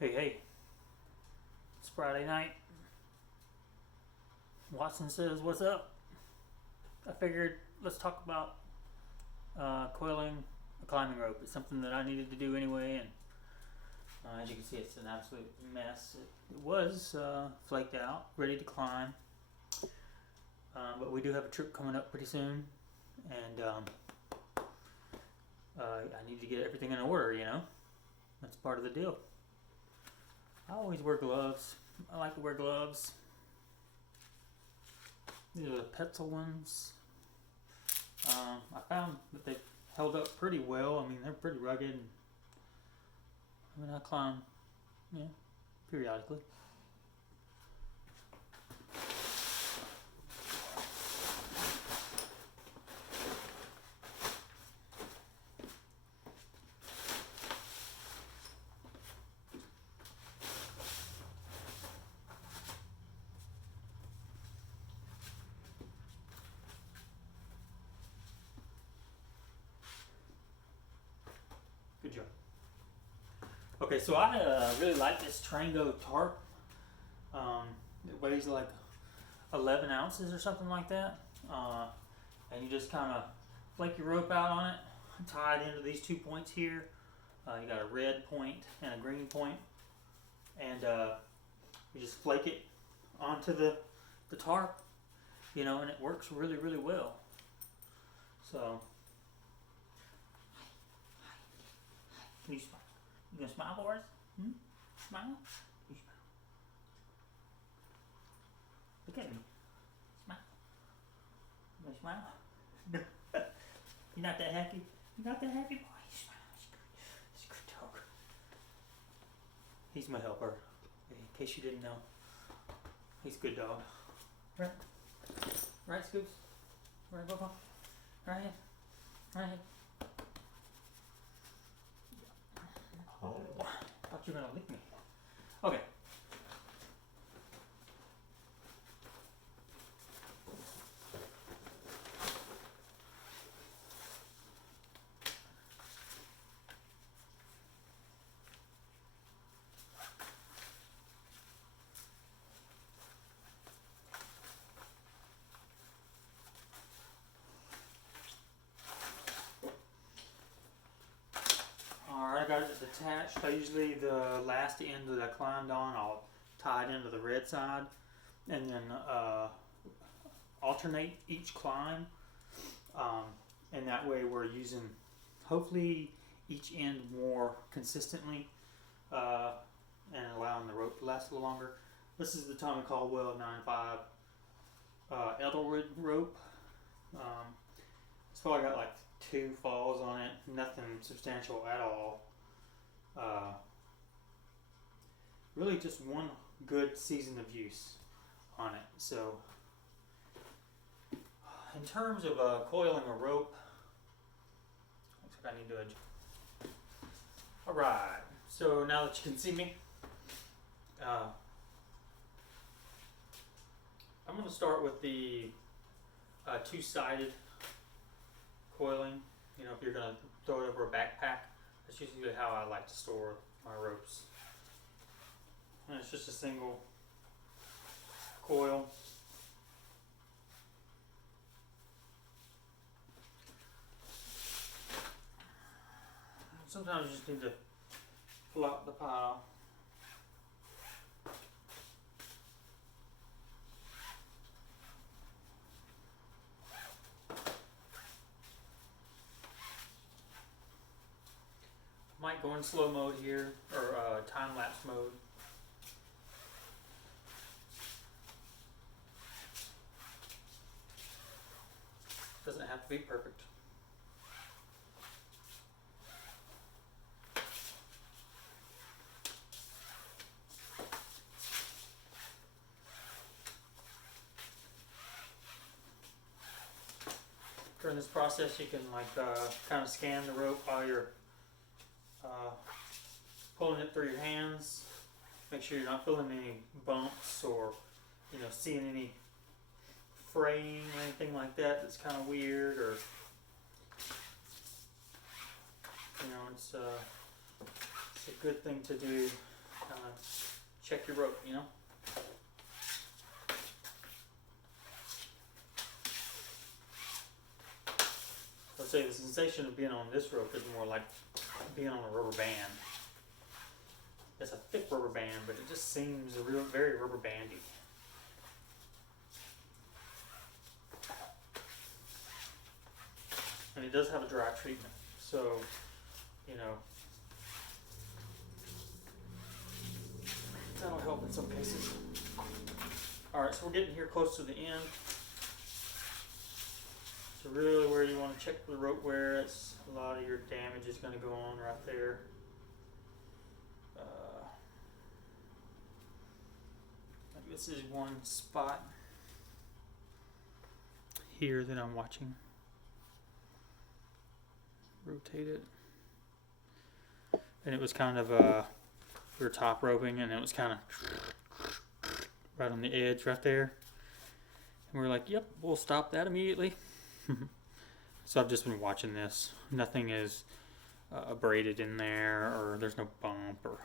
Hey, it's Friday night. Watson says, "What's up?" I figured let's talk about coiling a climbing rope. It's something that I needed to do anyway, and as you can see, it's an absolute mess. It was flaked out, ready to climb, but we do have a trip coming up pretty soon, and I need to get everything in order. That's part of the deal. I always wear gloves. I like to wear gloves. These are the Petzl ones. I found that they held up pretty well. I mean, they're pretty rugged. I climb, periodically. Good job. Okay, so I really like this Trango tarp. It weighs like 11 ounces or something like that. And you just kind of flake your rope out on it, tie it into these 2 points here. You got a red point and a green point. And you just flake it onto the tarp, and it works really, really well. So, can you smile? You gonna smile for us? Smile? You smile. Look at me. Smile. You gonna smile? No. You're not that happy? You're not that happy, boy? You smile. He's a good dog. He's my helper. In case you didn't know. He's a good dog. Right? Right, Scoops? Right, Bobo? Right here? Right here? Oh, thought you were gonna lick me. Okay. Alright, I got it detached. I usually, the last end that I climbed on, I'll tie it into the red side and then alternate each climb. And that way we're using, hopefully, each end more consistently and allowing the rope to last a little longer. This is the Tommy Caldwell 9.5 Edelwood rope. It's probably got like 2 falls on it, nothing substantial at all. Really just one good season of use on it. So in terms of coiling a rope, looks like I need to adjust. Alright, so now that you can see me, I'm going to start with the 2-sided coiling. If you're going to throw it over a backpack, that's usually how I like to store my ropes. And it's just a single coil. Sometimes you just need to pull out the pile. Might go in slow mode here, or time-lapse mode. Doesn't have to be perfect. During this process, you can kind of scan the rope while you're pulling it through your hands. Make sure you're not feeling any bumps or seeing any fraying or anything like that that's kind of weird, or it's a good thing to do kind of check your rope, you know. I'd say the sensation of being on this rope is more like being on a rubber band. It's a thick rubber band, but it just seems very rubber bandy. And it does have a dry treatment, so, you know, that'll help in some cases. Alright, so we're getting here close to the end. So really where you want to check the rope wear, it's a lot of your damage is going to go on right there. This is one spot here that I'm watching. Rotate it. And it was kind of, we were top roping and it was kind of right on the edge right there. And we were like, yep, we'll stop that immediately. So I've just been watching this. Nothing is abraded in there, or there's no bump, or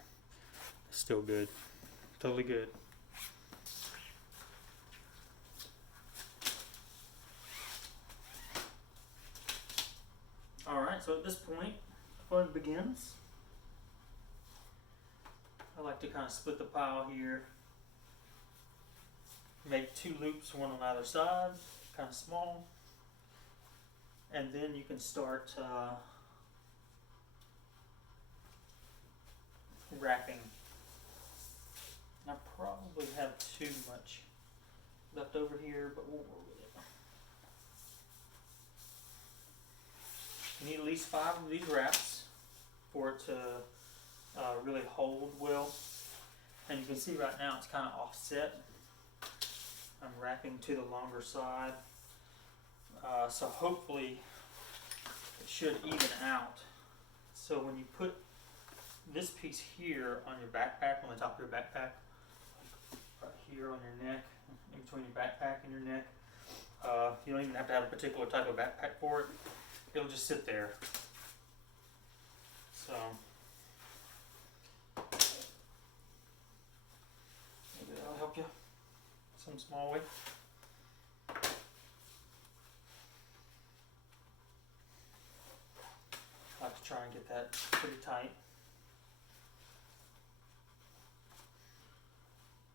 it's still good. Totally good. Alright, so at this point, the fun begins. I like to kind of split the pile here. Make 2 loops, one on either side, kind of small. And then you can start wrapping. I probably have too much left over here, but we'll work with it. You need at least 5 of these wraps for it to really hold well. And you can see right now it's kind of offset. I'm wrapping to the longer side. So hopefully it should even out. So when you put this piece here on your backpack, on the top of your backpack, right here on your neck, in between your backpack and your neck, you don't even have to have a particular type of backpack for it. It'll just sit there. So maybe that'll help you some small way. I like to try and get that pretty tight.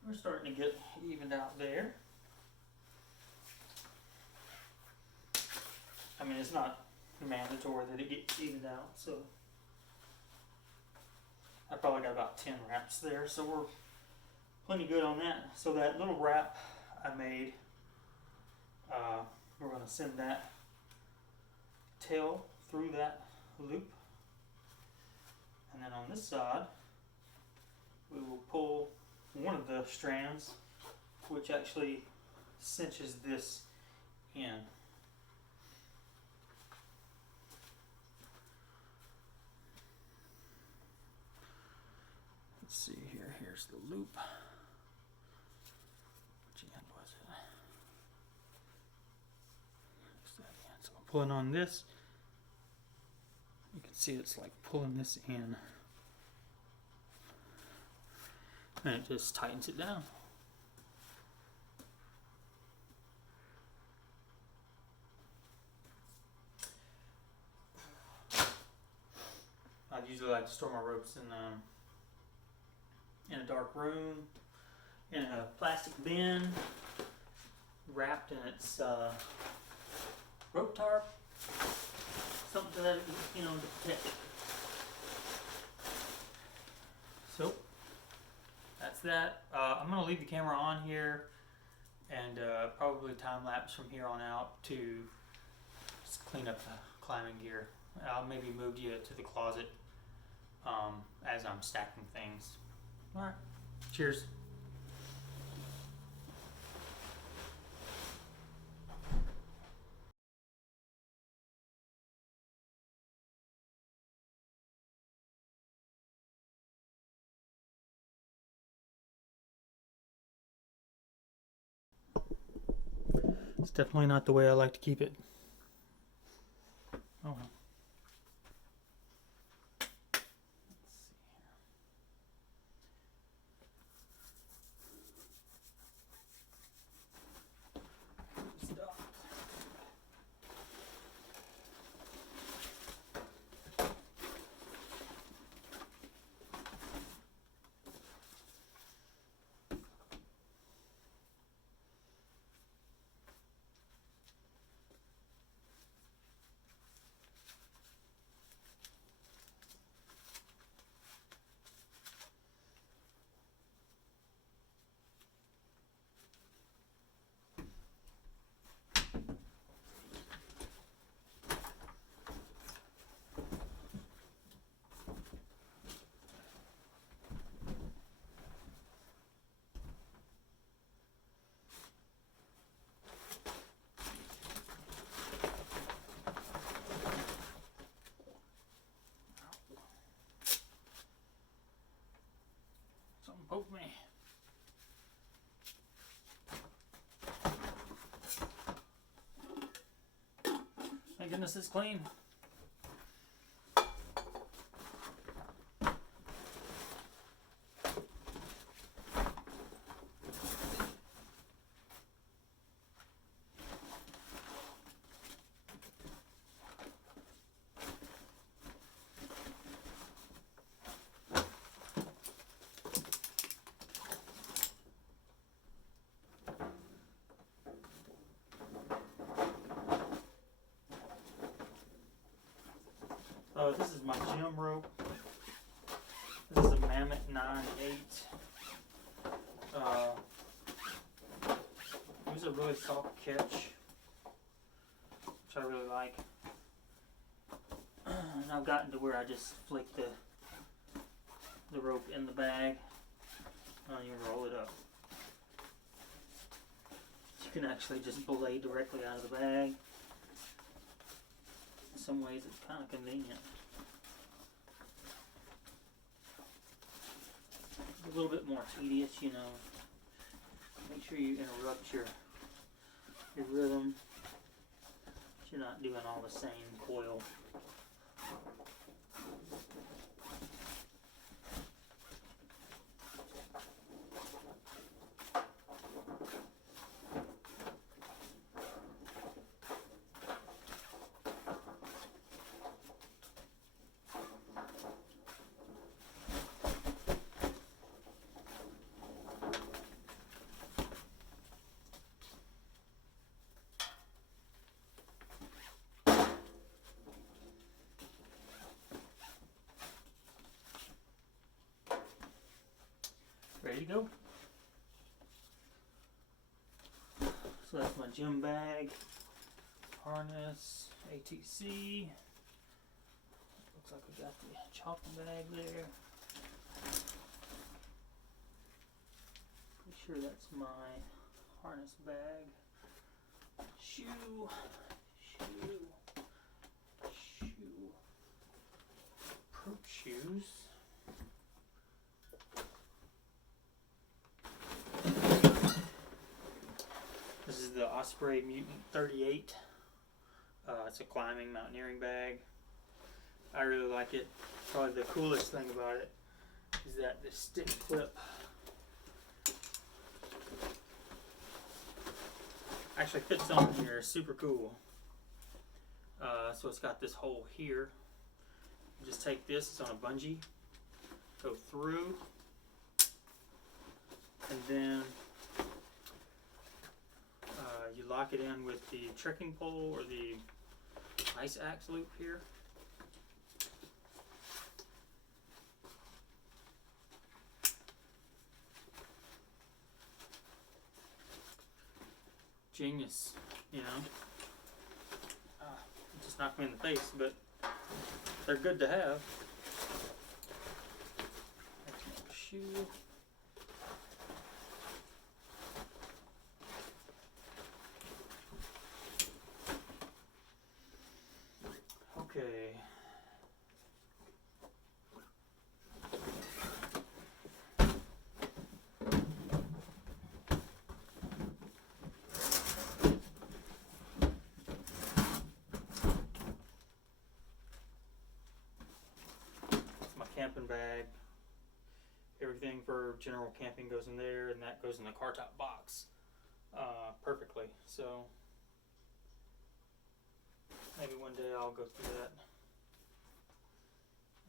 We're starting to get evened out there. I mean, it's not mandatory that it gets evened out, so I probably got about 10 wraps there, so we're plenty good on that. So that little wrap I made, we're going to send that tail through that loop, and then on this side we will pull one of the strands, which actually cinches this in. Let's see here. Here's the loop. Which end was it? There's that end. So I'm pulling on this. You can see it's like pulling this in. And it just tightens it down. I usually like to store my ropes in a dark room, in a plastic bin, wrapped in its rope tarp, something that to protect it. So that's that. I'm going to leave the camera on here and probably time lapse from here on out to just clean up the climbing gear. I'll maybe move you to the closet as I'm stacking things. Alright, cheers. It's definitely not the way I like to keep it. Oh well. Let's see here. thank goodness it's clean. This is my gym rope. This is a Mammoth 9/8. It was a really soft catch, which I really like. And I've gotten to where I just flick the rope in the bag. And you roll it up. You can actually just belay directly out of the bag. In some ways it's kind of convenient. A little bit more tedious, you know. Make sure you interrupt your rhythm. So you're not doing all the same coil. Ready to go. So that's my gym bag, harness, ATC. Looks like I got the chopping bag there. Pretty sure that's my harness bag. Shoe. Approach shoes. This is the Osprey Mutant 38. It's a climbing mountaineering bag. I really like it. Probably the coolest thing about it is that the stick clip actually fits on here. Super cool. So it's got this hole here. You just take this, it's on a bungee, go through, and then you lock it in with the trekking pole or the ice axe loop here. Genius, you know. It just knocked me in the face, but they're good to have. That's my shoe. Okay. It's my camping bag. Everything for general camping goes in there, and that goes in the car top box perfectly. So maybe one day I'll go through that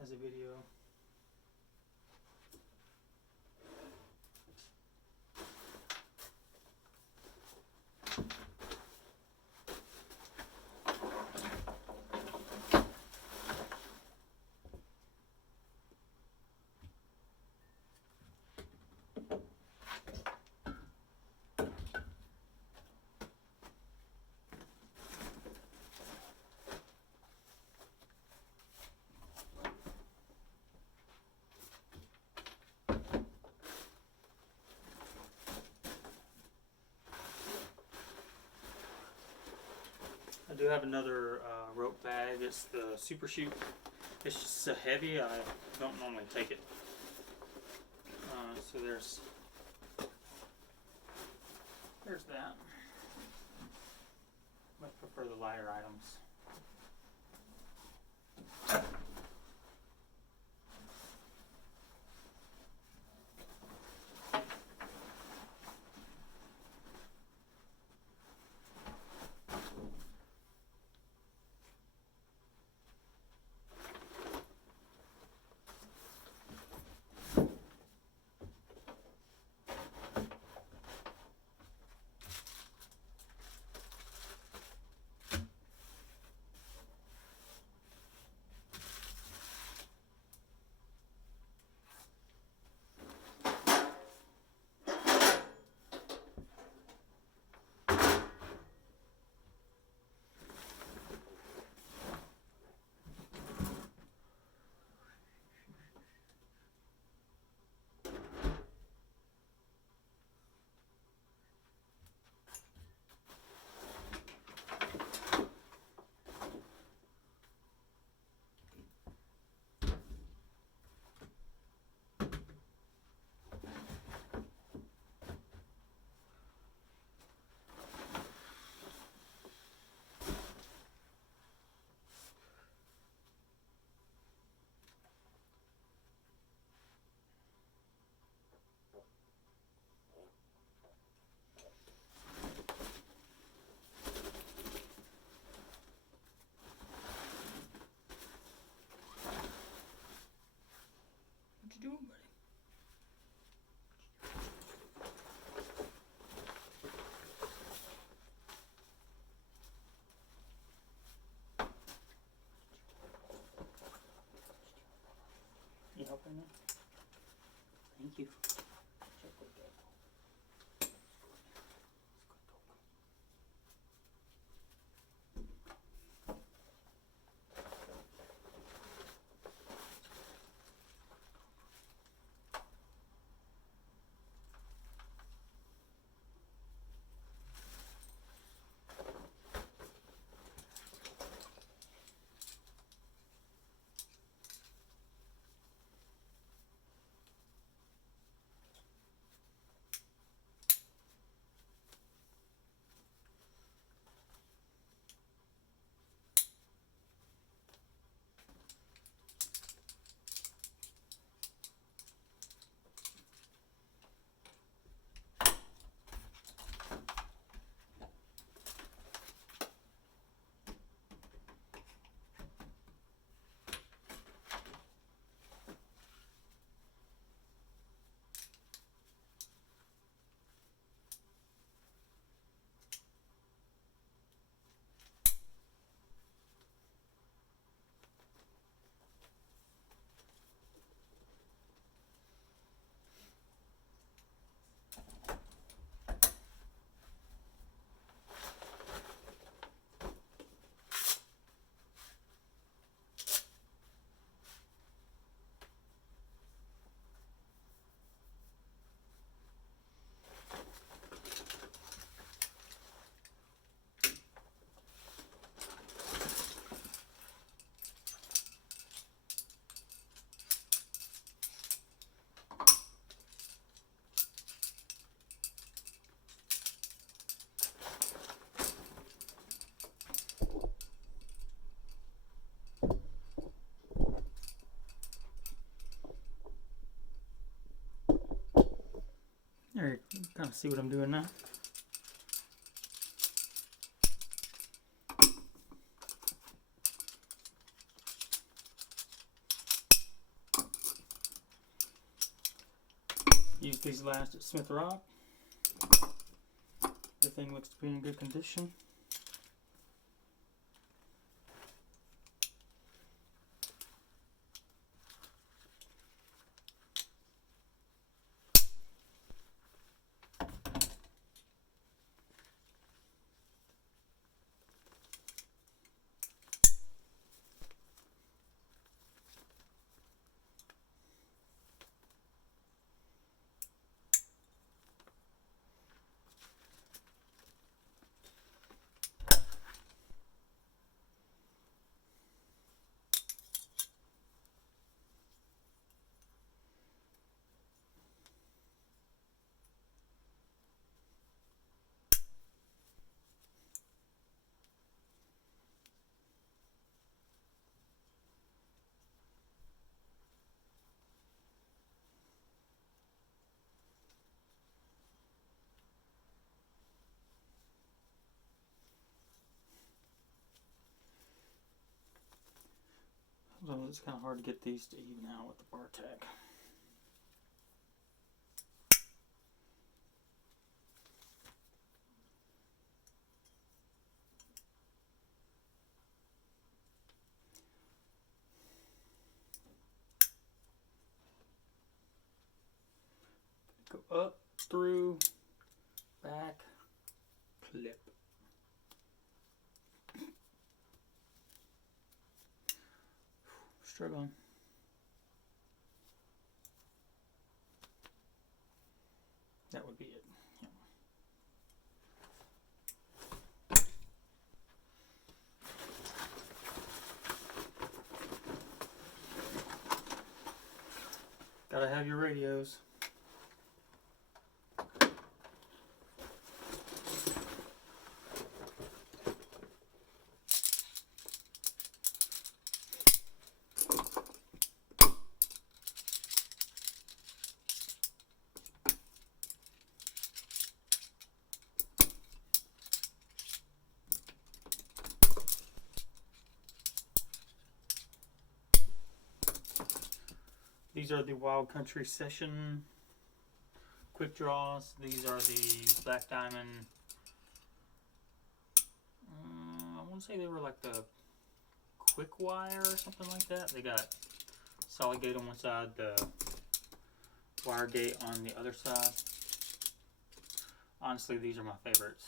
as a video. I do have another rope bag. It's the Super Shoot. It's just so heavy, I don't normally take it. So there's that. I prefer the lighter items. Thank you. There, you can kind of see what I'm doing now. Use these last at Smith Rock. Everything looks to be in good condition. So it's kind of hard to get these to even out with the bar tack. Go up, through, back, clip. Struggling. That would be it. Yeah. Gotta have your radios. These are the Wild Country Session quick draws. These are the Black Diamond. I want to say they were like the quick wire or something like that. They got solid gate on one side, the wire gate on the other side. Honestly, these are my favorites.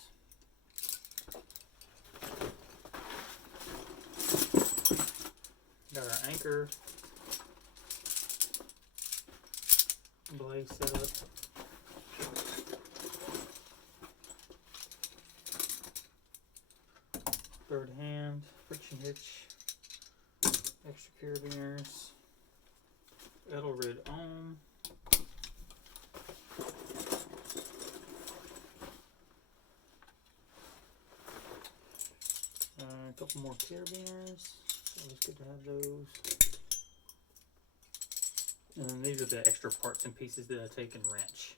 Got our anchor blade set up. Third hand, friction hitch, extra carabiners, Edelrid ohm, a couple more carabiners. Always good to have those. And then these are the extra parts and pieces that I take and wrench.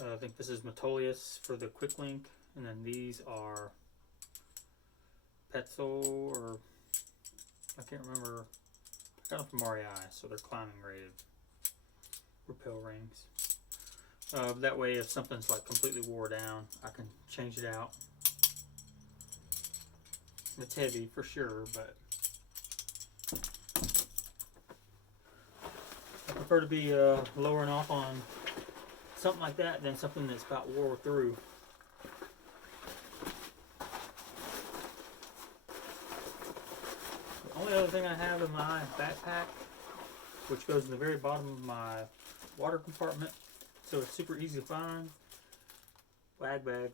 I think this is Metolius for the quick link, and then these are Petzl, or I can't remember. I got them from REI, so they're climbing rated rappel rings. That way, if something's like completely wore down, I can change it out. It's heavy for sure, but I prefer to be lowering off on something like that than something that's about wore through. The only other thing I have in my backpack, which goes in the very bottom of my water compartment, so it's super easy to find, wag bag.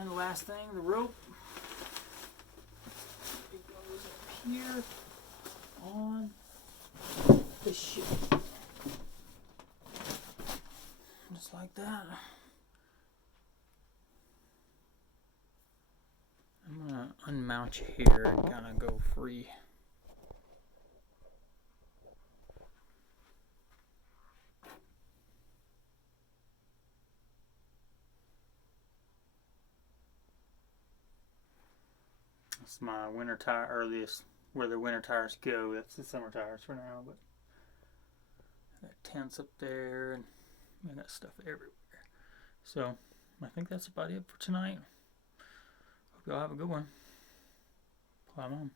And last thing, the rope. It goes up here on the ship. Just like that. I'm gonna unmount you here and kind of go free. It's my winter tire, or this where the winter tires go. That's the summer tires for now, but I got tents up there and I got stuff everywhere. So I think that's about it for tonight. Hope y'all have a good one. Climb on.